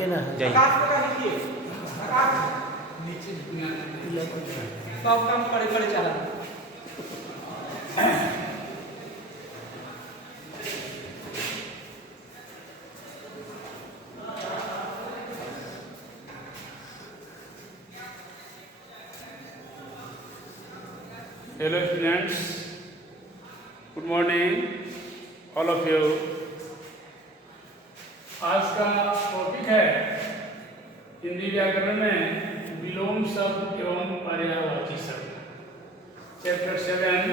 लिखिए ना। जाइए। सब काम करे करे चला। Hello students, good morning all of you. आज का टॉपिक है हिंदी व्याकरण में विलोम शब्द एवं पर्यायवाची शब्द, चैप्टर 7।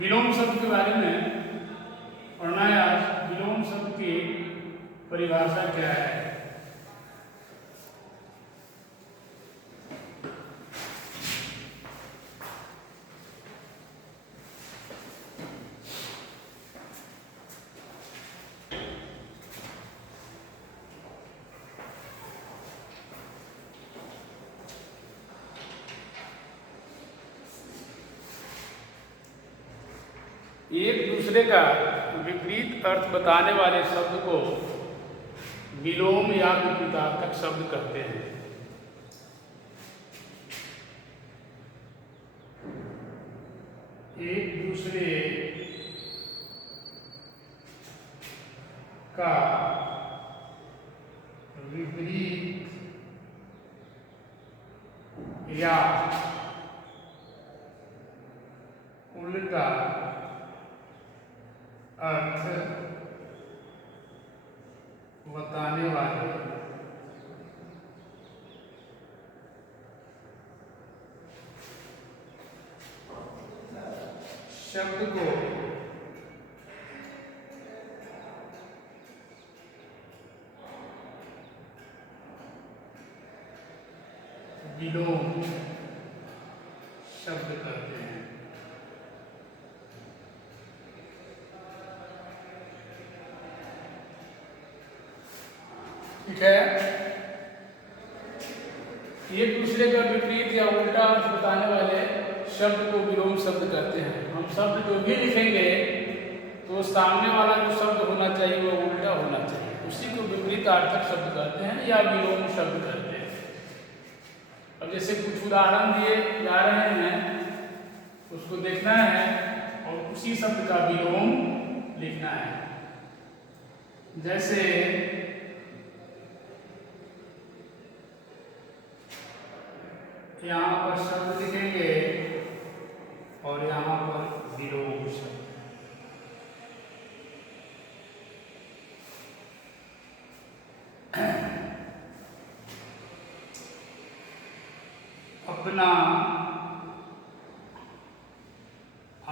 विलोम शब्द के बारे में पढ़ना है आज। विलोम शब्द की परिभाषा क्या है? एक दूसरे का विपरीत अर्थ बताने वाले शब्द को विलोम या विपरीतार्थक शब्द कहते हैं। एक दूसरे का विपरीत या उल्टा अर्थ बताने वाले शब्द को विलोम शब्द कहते हैं। ठीक है, एक दूसरे का विपरीत या उल्टा अर्थ बताने वाले शब्द को विलोम शब्द कहते हैं। हम शब्द जो भी लिखेंगे तो सामने वाला जो शब्द होना चाहिए वो उल्टा होना चाहिए, उसी को विपरीतार्थक शब्द कहते हैं या विलोम शब्द कहते हैं। अब जैसे कुछ उदाहरण दिए जा रहे हैं, उसको देखना है और उसी शब्द का विलोम लिखना है। जैसे यहाँ पर शब्द लिखेंगे और यहाँ पर विलोम शब्द। अपना,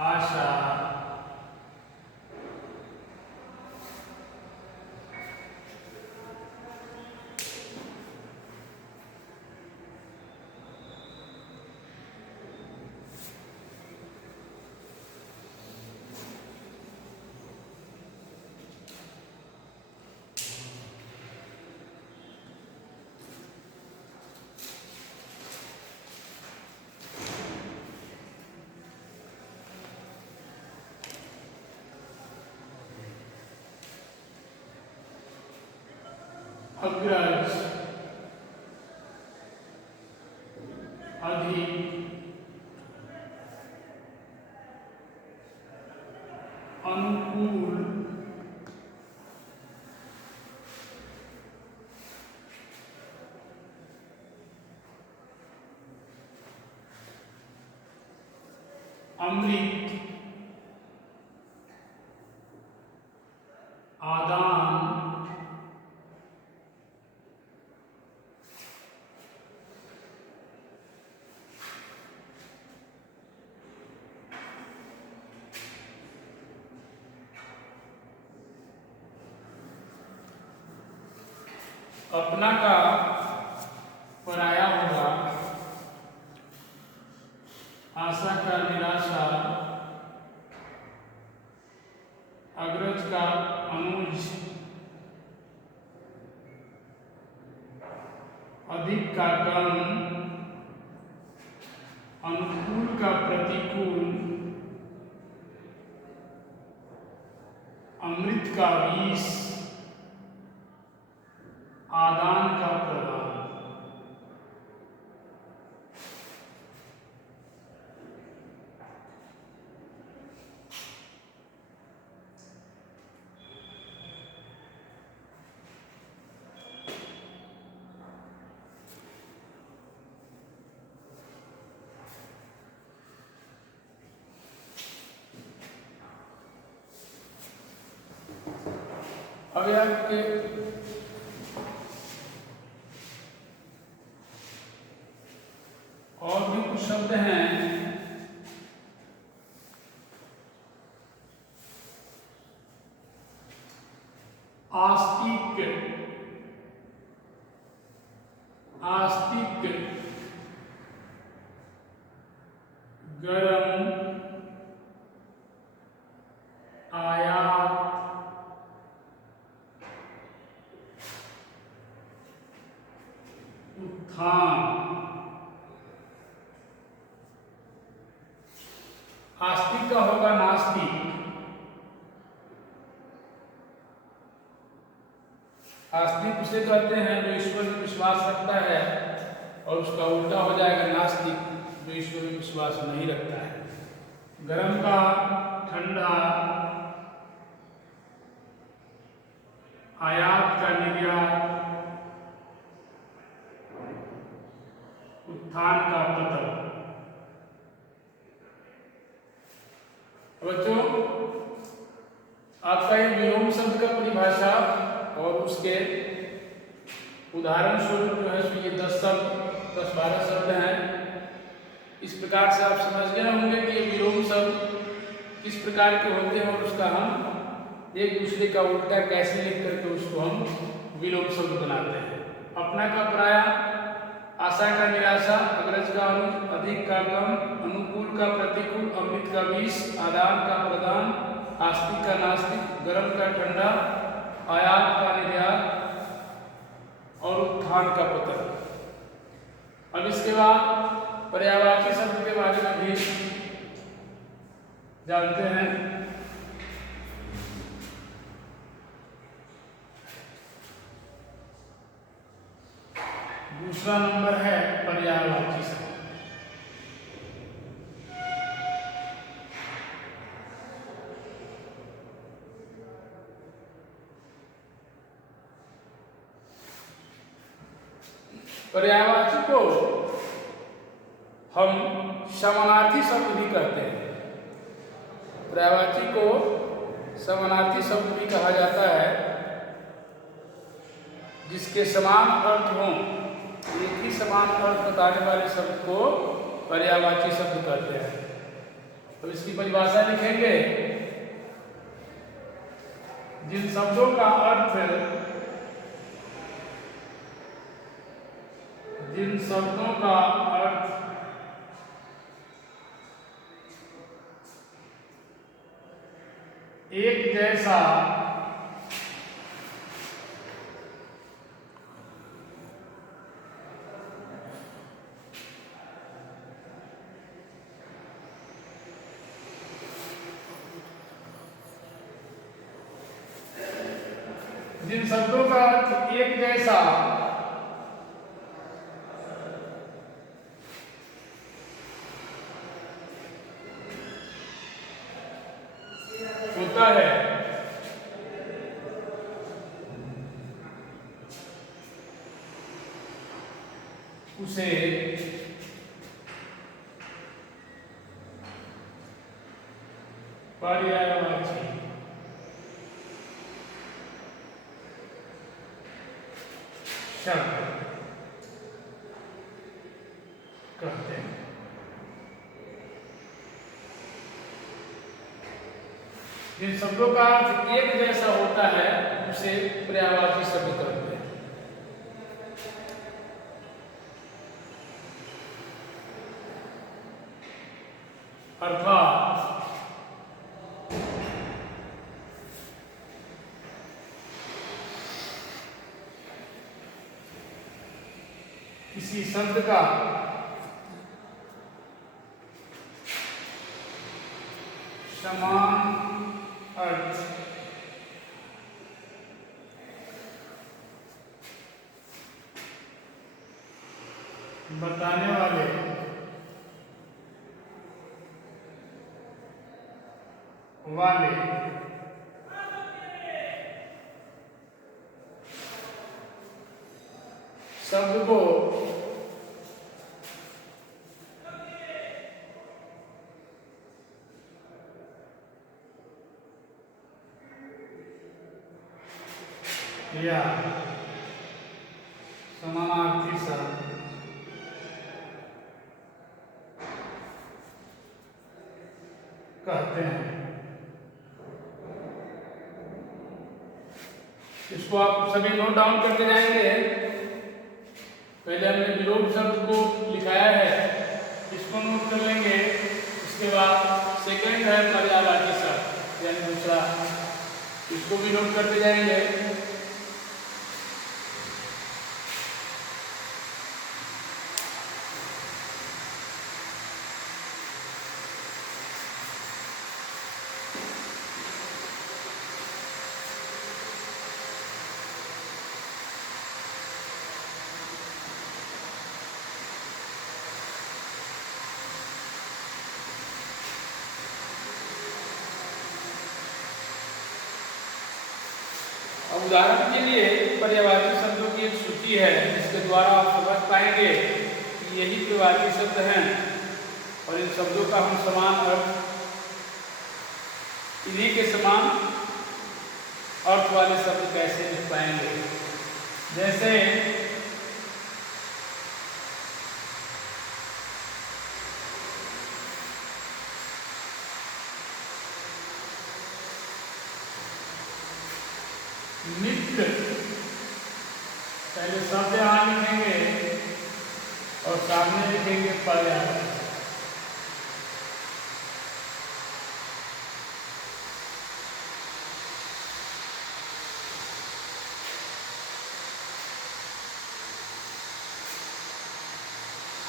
आशा, अग्रज, अधिक, अनुकूल, अमृत, आदान, अपना का पराया होगा, आशा का निराशा, अग्रज का अनुज, अधिक का कम, अनुकूल का प्रतिकूल, अमृत का विष, आदान का प्रदान। अब आपके और भी कुछ शब्द हैं। आस्तिक, आस्तिक, गरम, आयात, उत्थान। आस्तिक का होगा नास्तिक। आस्तिक उसे कहते हैं जो ईश्वर में विश्वास रखता है, और उसका उल्टा हो जाएगा नास्तिक, जो ईश्वर में विश्वास नहीं रखता है। गर्म का ठंडा, आयात का निर्यात, उत्थान का पतन। बच्चों, आपका ये विलोम शब्द का परिभाषा और उसके उदाहरण स्वरूप जो है सो ये 10 शब्द 10-12 शब्द हैं। इस प्रकार से आप समझ गए होंगे कि ये विलोम शब्द किस प्रकार के होते हैं और उसका हम एक दूसरे का उल्टा कैसे लिख करके उसको हम विलोम शब्द बनाते हैं। अपना का पराया, आशा का निराशा, अग्रज का अनुज, अधिक का कम, अनुकूल का प्रतिकूल, अमृत का विष, आदान का प्रदान, आस्तिक का नास्तिक, गर्म का ठंडा, आयात का निर्यात और उत्थान का पतन। अब इसके बाद पर्यायवाची शब्द के बारे में भी जानते हैं। दूसरा नंबर है पर्यायवाची शब्द। पर्यायवाची को हम समानार्थी शब्द भी कहते हैं। पर्यायवाची को समानार्थी शब्द भी कहा जाता है, जिसके समान अर्थ हों, एक ही समान अर्थ बताने वाले शब्द को पर्यायवाची शब्द कहते हैं। तो इसकी परिभाषा लिखेंगे। जिन शब्दों का अर्थ एक जैसा जिन शब्दों का अर्थ एक जैसा होता है, उसे पर्यायवाची शब्द कहते हैं। जिन शब्दों का अर्थ एक जैसा होता है उसे पर्यायवाची शब्द कहते हैं। अर्थात किसी शब्द का समान अर्थ बताने वाले शब्द को या समानार्थी शब्द कहते हैं। इसको आप सभी नोट डाउन करते जाएंगे। पहले हमने विलोम शब्द को लिखाया है, इसको नोट कर लेंगे। इसके बाद सेकंड है पर्यायवाची शब्द यानी दूसरा, इसको भी नोट करते जाएंगे। अब उदाहरण के लिए पर्यायवाची शब्दों की एक सूची है, जिसके द्वारा आप समझ पाएंगे कि यही पर्यायवाची शब्द हैं और इन शब्दों का हम समान अर्थ, इन्हीं के समान अर्थ वाले शब्द कैसे लिख पाएंगे। जैसे मित्र, पहले शब्द यहाँ लिखेंगे और सामने लिखेंगे पर्याय।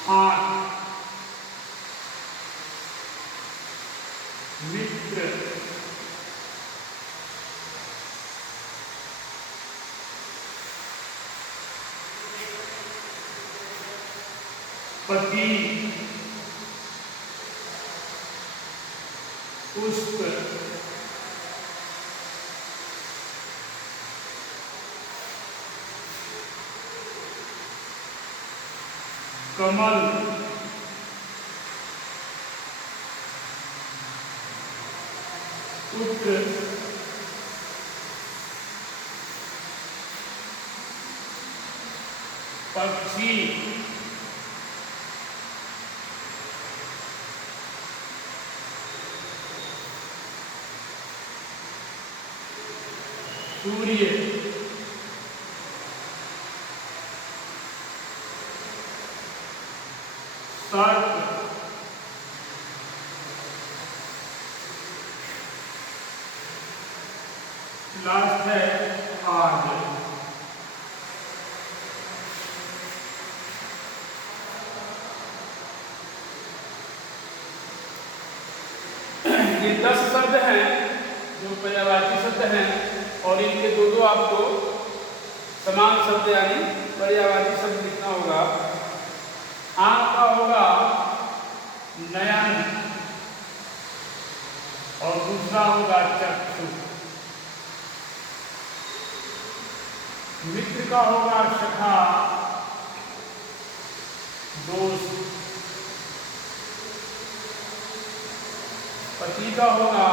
हाथ, मित्र, पति, पुष्प, कमल, पुत्र, पक्षी, सूर्य, सर्प, लास्ट है आग। ये 10 शब्द हैं जो पर्यायवाची शब्द हैं और इनके दो आपको समान शब्द यानी पर्यायवाची शब्द लिखना होगा। आंख का होगा नयन और दूसरा होगा चक्षु। मित्र का होगा सखा, दोस्त। पति का होगा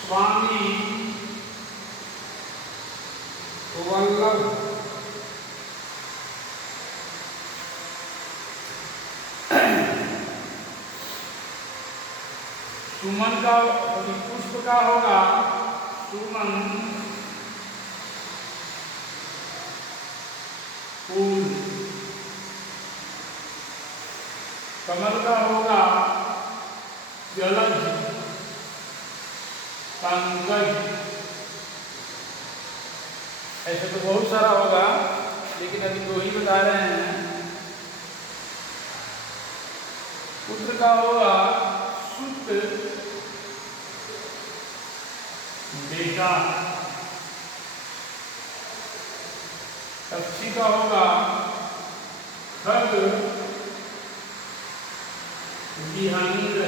स्वामी, वल्लभ। सुमन का पुष्प का होगा सुमन, फूल। कमल का होगा जलज, पंकज। ऐसे तो बहुत सारा होगा, लेकिन अभी 2 ही बता रहे हैं। पुत्र का होगा सुत बेटा। पक्षी का होगा खग विहंग।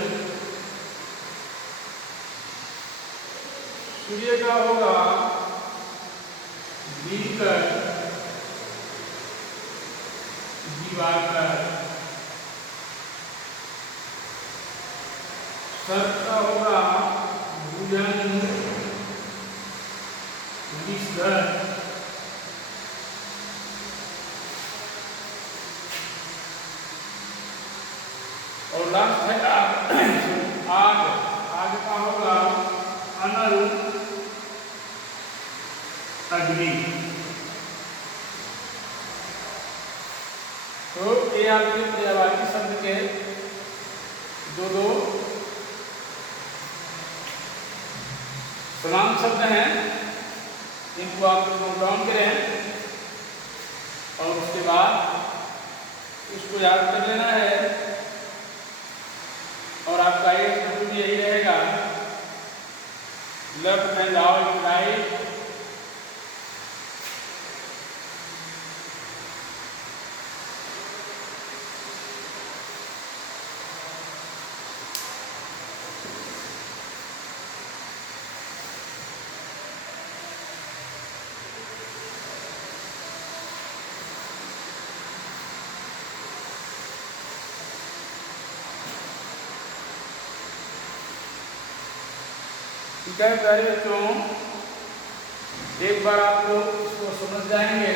सूर्य का होगा दिनकर दिवाकर। सर्प का होगा भुजंग विषधर। और लास्ट है आग। आग का होगा अनल अग्नि। तो ये आपके पर्यायवाची शब्द के दो समान शब्द हैं, इनको आप नोट डाउन करें और उसके बाद उसको याद कर लेना है। और आपका एक शब्द यही रहेगा, लेफ्ट हैंड आउट राइट। ठीक है प्यारे बच्चों, एक बार आप लोग इसको समझ जाएंगे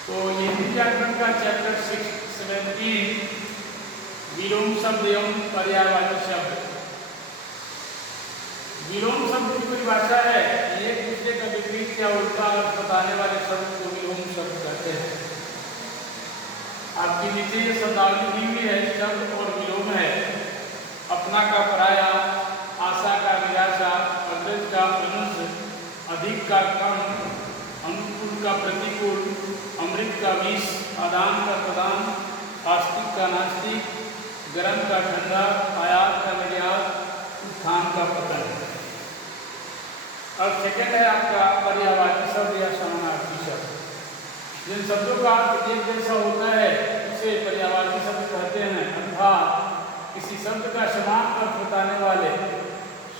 तो ये व्याकरण का चैप्टर 17 विलोम शब्द एवं पर्यायवाची शब्द। विलोम शब्द की परिभाषा है एक दूसरे का विपरीत या उल्टा अर्थ बताने वाले शब्द को विलोम शब्द कहते हैं। आपके नीचे ये शब्दावली दी हुई है, शब्द और विलोम है। अपना का पराया, आशा का निराशा, अग्रज का अनुज, अधिक का कम, अनुकूल का प्रतिकूल, अमृत का विष, आदान का प्रदान, आस्तिक का नास्तिक, गर्म का ठंडा, आयात का निर्यात, उत्थान का पतन। अब सेकंड है आपका पर्यायवाची शब्द या समानार्थी शब्द। जिन शब्दों का अर्थ एक जैसा होता है उसे पर्यायवाची शब्द कहते हैं, अर्थात किसी शब्द का समान अर्थ बताने वाले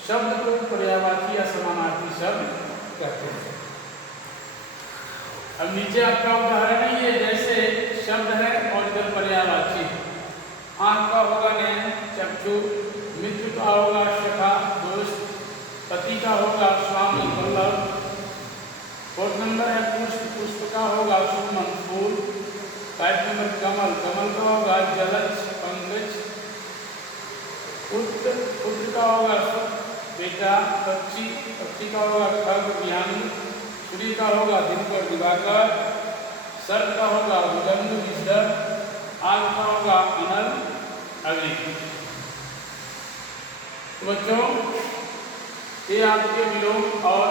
शब्द को पर्यायवाची या समानार्थी शब्द कहते हैं। अब नीचे आपका उदाहरण है, ये जैसे शब्द है और इधर पर्यायवाची। आंख का होगा नयन चक्षु, मित्र का होगा सखा दोस्त, पति का होगा स्वामी वल्लभ। फोर्थ नंबर है पुष्प, पुष्प का होगा सुमन फूल। 5 नंबर कमल, कमल का होगा जलज पंकज। पुत्र, पुत्र का होगा बेटा। पक्षी, पक्षी का होगा खग विहंग। सूर्य का होगा दिनकर दिवाकर। सर्प का होगा भुजंग विषधर। आग का होगा अनल अग्नि। तो बच्चों ये आपके विलोम और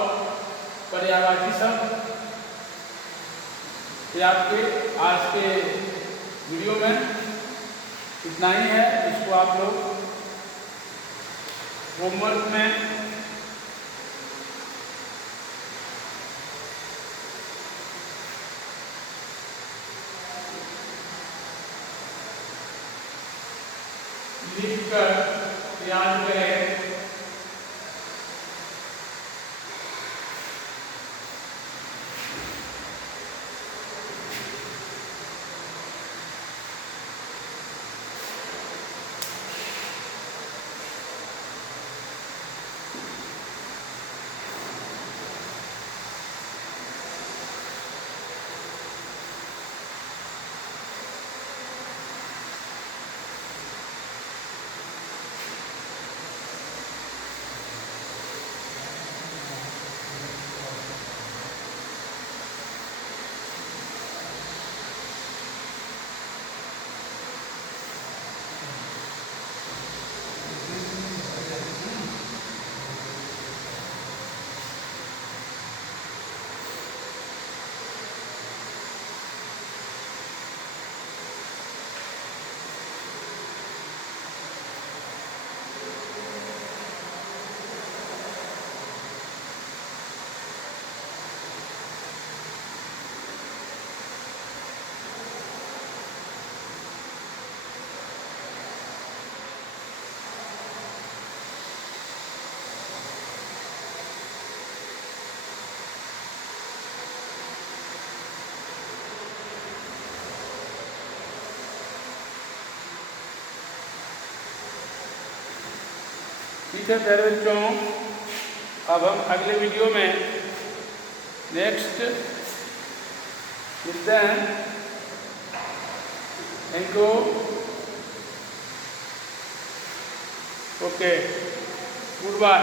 पर्यायवाची शब्द ये आपके आज के वीडियो में इतना ही है। इसको आप लोग होमवर्क में लिखकर याद करें। ठीक है प्यारे बच्चों, अब हम अगले वीडियो में नेक्स्ट मिलते हैं। Thank you. Okay, good bye.